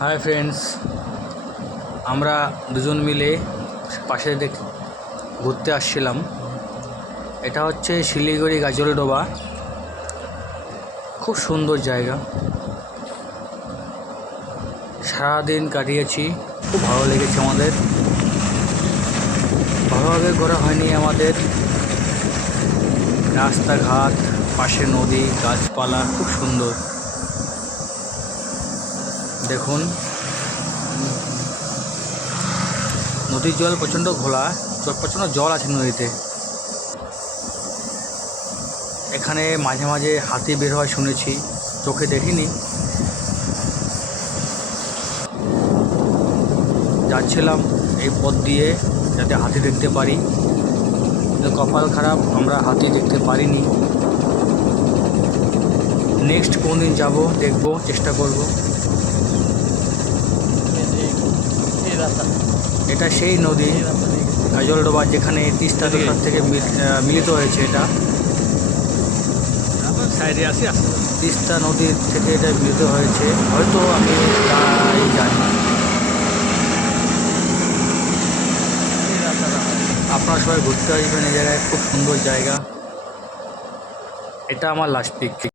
Hi friends, আমরা দুজন মিলে পাশে ঘুরতে আসছিলাম। এটা হচ্ছে শিলিগুড়ি গাজলডোবা। খুব সুন্দর জায়গা, সারাদিন কাটিয়েছি, খুব ভালো লেগেছে আমাদের। ভালোভাবে ঘোরা হয়নি আমাদের, রাস্তাঘাট, পাশে নদী, গাছপালা খুব সুন্দর। দেখুন, নদীর জল প্রচণ্ড ঘোলা, প্রচণ্ড জল আছে নদীতে। এখানে মাঝে মাঝে হাতি বের হয় শুনেছি, চোখে দেখিনি। যাচ্ছিলাম এই পথ দিয়ে যাতে হাতি দেখতে পারি, কিন্তু কপাল খারাপ, আমরা হাতি দেখতে পারিনি। নেক্সট কোন দিন যাবো, দেখবো, চেষ্টা করব। এটা সেই নদী গাজলডোবা, যেখানে তিস্তা নদীর থেকে মিলিত হয়েছে। এটা সাইডে আছে, তিস্তা নদীর থেকে এটা মিলিত হয়েছে, হয়তো আমি তাই জানি। আপনারা সবাই ঘুরতে আসবেন এই জায়গায়, খুব সুন্দর জায়গা। এটা আমার লাস্ট পিক।